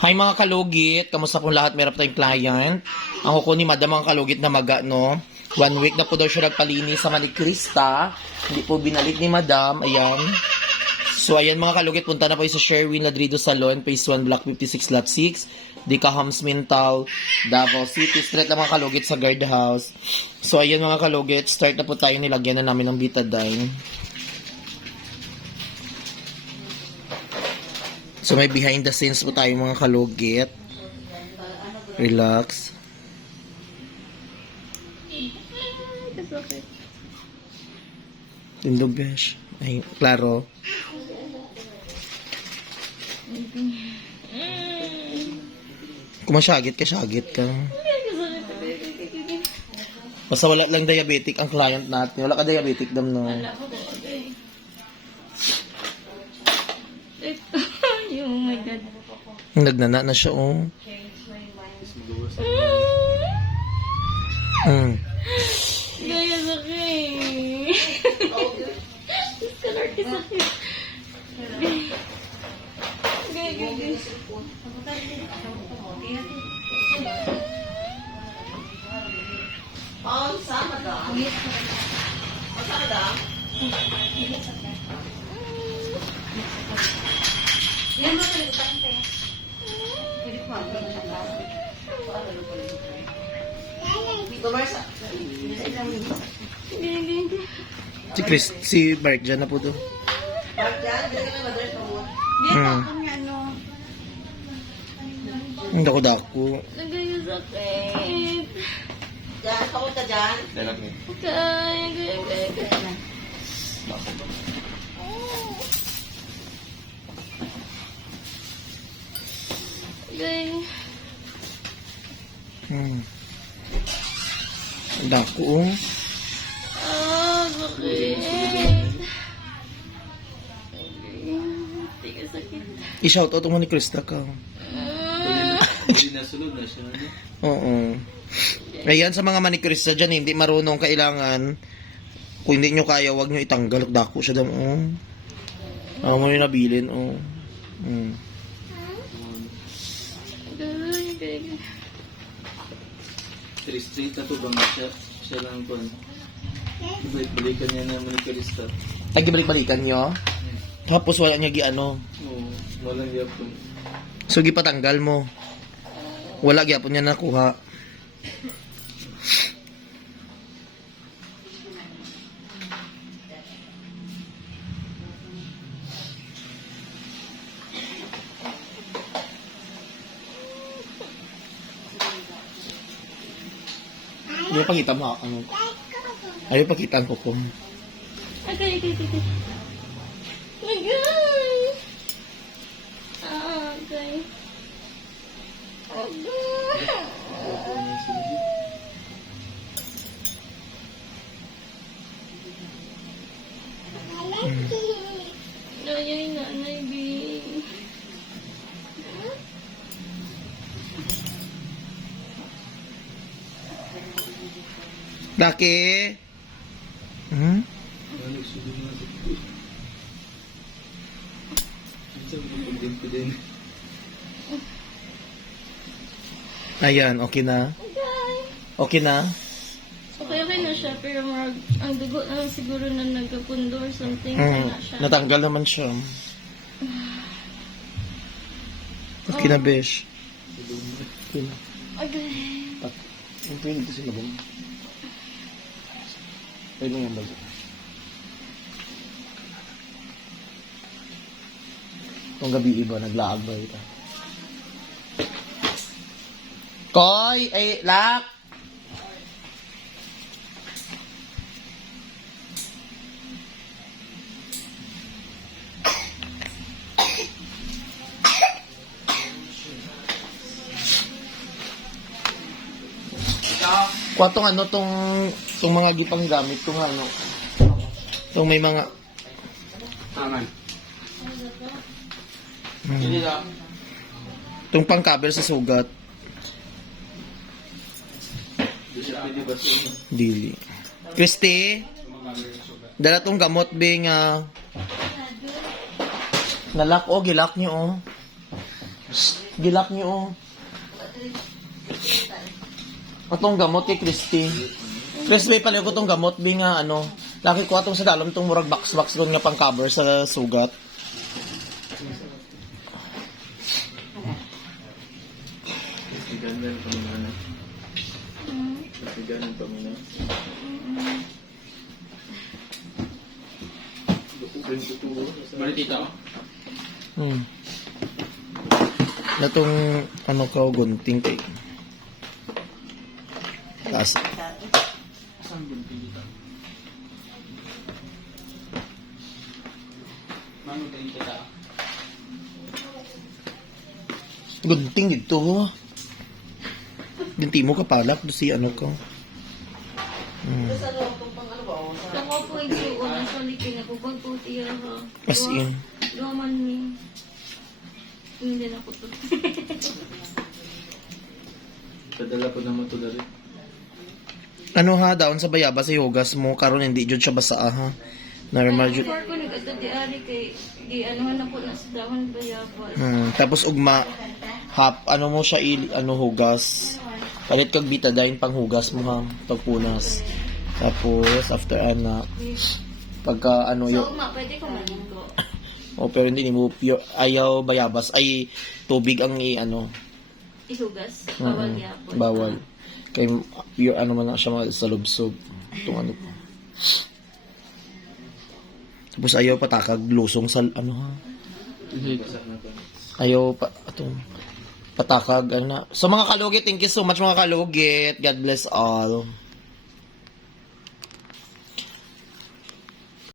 Hi mga kalugit, kamusta pong lahat? Meron tayong client. Ang kuko ni Madam mga kalugit na no? 1 week na po daw siya nagpalinis sa Manikrista. Hindi po binalik ni Madam. Ayan. So ayan mga kalugit, punta na po sa Sherwin Ladrido Salon, Phase 1, Block 56, Lot 6. Dika Hams Mintal, Davao City. Straight lang mga kalugit sa guardhouse. So ayan mga kalugit, start na po tayo. Nilagyan na namin ng betadine. So may behind the scenes po tayo mga kalugit. Relax. Lindo besh. Ay, klaro. Kung masyagit ka, syagit ka. Basta wala lang diabetic ang client natin. Wala ka diabetic dam no. Oh my God. Nagnana na siya, oh. Gaya sakit. Kalar ka sakit. Gaya. Oh, sama dong. Sama dong. Yan ba pala ito? Pwede ko Dito Marsa. Si Chris, si Mark dyan na po to. Mark dyan, dito na mother's mo. Hindi ako dako. Gaya sakit. Dyan, kaunta dyan. Gaya. Gaya. Dako, oh. Sakit. Tiga sakit. I-shoutout mo ni Krista ka. Hindi nasunod na siya, ano? Oo. Ayan, sa mga manikrista dyan, hindi marunong, kailangan, kung hindi nyo kaya, wag nyo itanggal. Dako siya dam, oh. Ako mo yung nabilin, oh. Gaya. Straight na to bang siya lang po. Balikan niya na manikarista. Ay, balik-balikan nyo. Tapos wala niya gi-ano. Oo, walang yapon. So, gipatanggal mo. Wala gyapon niya nakuha. Ayaw pakita mo ano. Ayaw pakita ang kukom. Okay. My God. Okay. Ayay nanay, B. Laki. Ano sunod na ito? Ito din. Ayan, okay na. Okay na? Okay na siya, pero ang dugo na siguro na nagkapundo or something. Na siya. Natanggal naman siya. Okay na, besh. Okay na. Okay. Ang pwede ito sila ba? Pwede nga ba? Itong gabi iba, naglaag ba ito? Koy! Ay, lak! Kuha tong ano, tong mga gipang gamit, tong ano. Tong may mga... Aman. Tong pang-cover sa sugat. Hindi siya pwede ba sunod? Dili. Christy, dala tong gamot bing nalak o gilak niyo oh. Gilak niyo, oh. Atong gamot kay Christy. Chris, may pala ko tong gamot, bi nga, ano, laki ko atong sa dalom tong murag box-box doon nga pang cover sa sugat. Ganyan pa muna na. Ganyan pa muna. Balik tita ko. Natong, ano ka, gunting kay. Taas. Saan gunting dito? Mano tayo tita? Gunting dito, oh. Gunti mo kapalak, do si ano ko. Ako po yung una sa likin ako. Pagputi ako. As in. Duwaman ni. Hindi na ako to. Padala po naman ito dali. Ano ha, daon sa bayabas sa hugas mo, karon hindi jud siya basa ha. Normal jud. Before ko nag-ato di ari kay di anuhan ako na sa dahon bayabas. Tapos ugma ano mo siya ano hugas. Palit kag betadine pang hugas mo ha, pagpunas. Tapos after ana pagka ano So, yung pwede ko maligo. pero hindi mo pure, ayaw bayabas ay tubig ang ano Ihugas. Bawal yapon. bawal. Kay pure ano man na siya mga sa lubsob. Itong ano po. Tapos ayaw patakag lusong sa ano ha. Ayaw pa atong patakag ano na. So mga kalugit, thank you so much mga kalugit. God bless all.